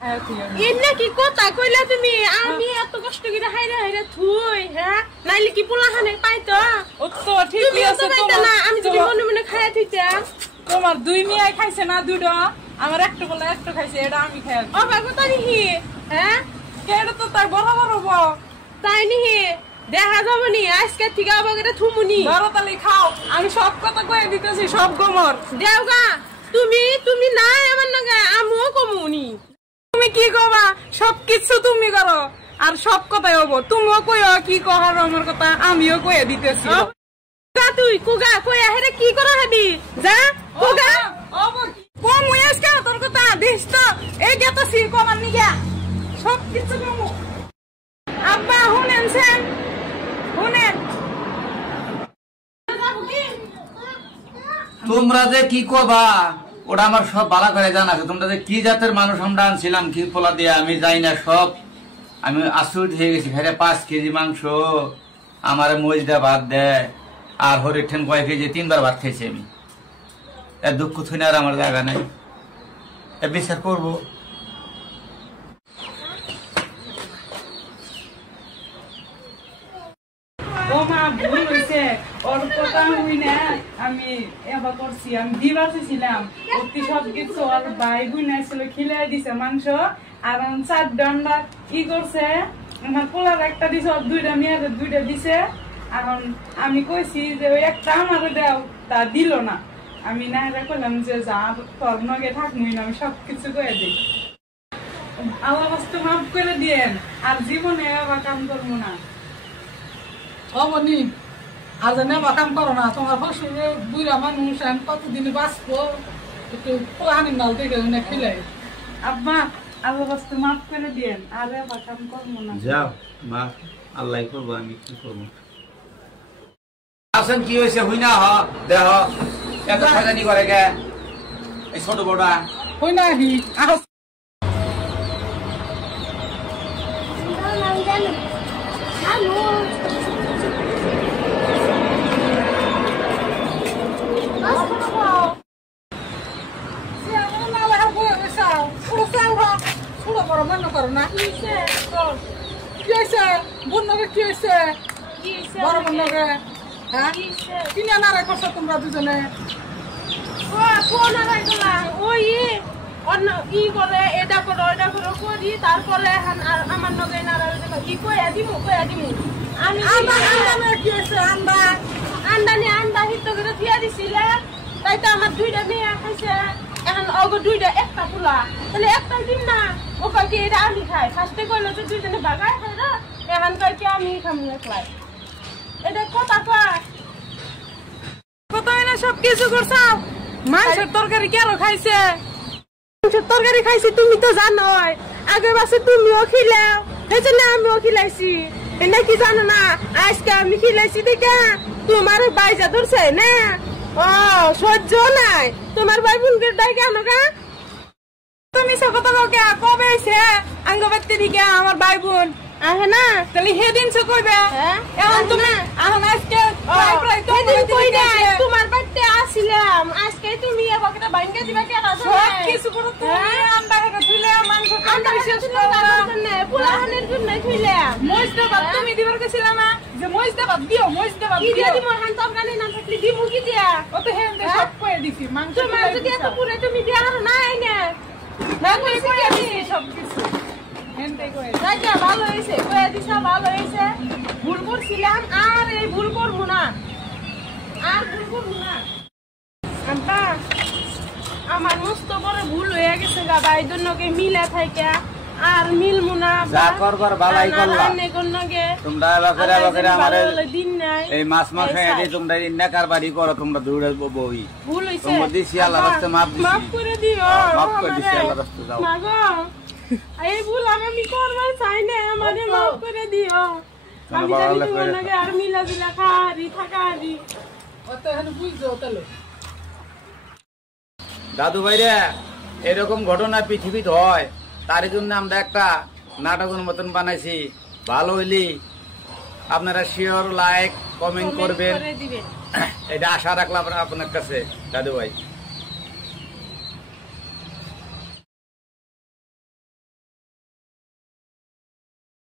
কি কথা কইলা তুমি? আমি এত কষ্ট করে হাইরা হাইরা থুই, হ্যাঁ নাইলে কি পোলা খানে পাইতো? ঠিকই আছে না, আমি যদি মনে মনে খাইয়া থুইতাম। তোমার দুই মেয়ে খাইছে না দুটো, আমার একটা বলে একটা খাইছে, এটা আমি খাই। ও বাবা তাই নিহি, হ্যাঁ এটা তো তাই বরাবর হবো তাই নিহি, দেখা যাবো নি আজকে থেকে আবার থুমুনি। তালি খাও, আমি সব কথা কয়ে দিতেছি, সব গোমর দেওগা। তুমি না আমার নাকি আমিও কমুনি। তুমি কি কবা? সবকিছু তুমি করো আর সব কথাই হবো। তুমিও কইও কি কহার আমার কথা, আমিও কয়ে দিতেছি। তুই কুগা কই আহেরে কি করা হবি? যা কুগা কম হইয়াস কেন তোর কথা? দিস তো এই গেতাছি কমার নিগা সবকিছু কমু। আব্বা শুনেন শুনেন, তোমরা যে কি কবা ওটা আমার সব ভালো করে জানা আছে। তোমরা যে কি জাতের মানুষ আমরা আনছিলাম কি পোলা দিয়ে আমি যাই না, সব আমি আশ্চর্য হয়ে গেছি। ফেরে 5 কেজি মাংস আমার মজদা ভাত দেয়, আর হরির ঠেন কয়েক কেজি 3বার ভাত খাইছি আমি। এর দুঃখ থুই আর আমার জায়গা নাই, বিচার করবো। ভুল হয়েছে, ওর কথা হই না। আমি এবার করছি, আমি দিবার চেয়েছিলাম অতি সবকিছু। ওর ভাই বোন আসলে খিলাই দিছে মাংস, আর 4 ডান্ডা কি করছে আমার পোলার একটা দিছে, ওর 2টা মেয়ের 2টা দিছে। এখন আমি কইছি যে ওই একটা আমারে দেও, তা দিল না। আমি না কইলাম যে যা তোর নগে থাকবই না, আমি সবকিছু কয়ে দিই। আল্লাহ বাস্তু মাফ করে দিয়েন, আর জীবনে এবার কাম করবো না। অবনি আজ নেবা কাম করো না, তোমার শ্বশুরে বুড়া মানুষ, আমি কতদিন বাঁচবো, একটু পোলাহানি নাল দেখে খেলে। আব্বা আল্লাহ বাস্তু মাফ করে দিয়েন, আর এবার কাম করবো না। যাও মা, আল্লাহ করবো, আমি কি করবো। আসেন কি হয়েছে হুই না, দেহ এত ফাজানি করে গে এই ছোট বড়া হই না হি আহ তোমরা দুজনে এটা করো এটা করো করি, তারপরে আমার নগে কি কয়ে দিমু আমি আন্ডা হিত করে দিয়া দিছিলে, তাই তো আমার 2টা মেয়ে খাইছে। এখন অগ 2টা একটা পোলা, তাহলে একটা দিন না। ও কয় কি এটা আমি খাই, ফার্স্টে কইলো যে 2জনে বাগায় খাই না, এখন কয় কি আমি খামু একলাই। এটা কথা কয় কোথায় না সবকিছু করছো। মাংসের তরকারি কেন খাইছে? মাংসের তরকারি খাইছি তুমি তো জানোই, আগের মাসে তুমিও খিলাও, এই জন্য আমিও খিলাইছি। এটা কি জানো না, আজকে আমি খিলাইছি দেখা তোমার বাইজা ধরছে না। ও সহ্য নাই তোমার ভাই বোনকে ডাই কেন গা? তুমি সে কথা কে কবে এসে আঙ্গবাত্তি দিকে আমার ভাই বোন আহে না, তাহলে সেদিন সে কইবে। এখন তুমি এখন আজকে তোমার বাড়িতে আসিলাম, আজকে তুমি একটা বাইঙ্গা দিবা কে? সব কিছু করো তুমি। আন্ডা হেটা তুইলে মাংস আন্ডা বিশেষ করে পোলাহানের জন্য তুইলাম। মজদা ভাত তুমি দিবার গেছিল না, যে মজদা ভাত দিও, মজদা ভাত দিও। দিব হান তরকারি না থাকলে দিমু কি দিয়া? ও তো হেন্দে সব কয়ে দিছি। মাংস যদি এত পুরে তুমি দিয়া আর না আইনা না কই কয়ে দিছি সব কিছু হেন্দে কয়ে। রাজা ভালো হইছে, কয়ে দিছা ভালো হইছে। ভুল করছিলাম, আর এই ভুল করবো না, আর ভুল করবো না। আব্বা আমার মস্ত বড় ভুল হয়ে গেছে গা, এই জন্য মিলা থাকে আর মিলমু না। যা করবার ভালাই করলা তোমরা। এবারে আমারে দিন নাই এই মাছ মাংস এনে তোমরা নেকার বাড়ি করো, তোমরা দৌড়ে বই। ভুল হইছে, তোমরা দিছি আল্লাহর রাস্তে মাফ করে দিও। মাফ করে দিছি আল্লাহর রাস্তে, যাও। মাগো এই ভুল আমি করবার চাই না, আমারে মাফ করে দিও। আমি জানি তোমার নাকি আর মিলা দিলা খারি থাকারি অত এখানে বুঝছো তাহলে। দাদু ভাইরা এরকম ঘটনা পৃথিবীতে হয়, তার জন্য আমরা একটা নাটকের মতন বানাইছি। ভালো হইলি আপনারা শেয়ার, লাইক, কমেন্ট করবেন, এটা আশা রাখলাম আপনার কাছে দাদু ভাই।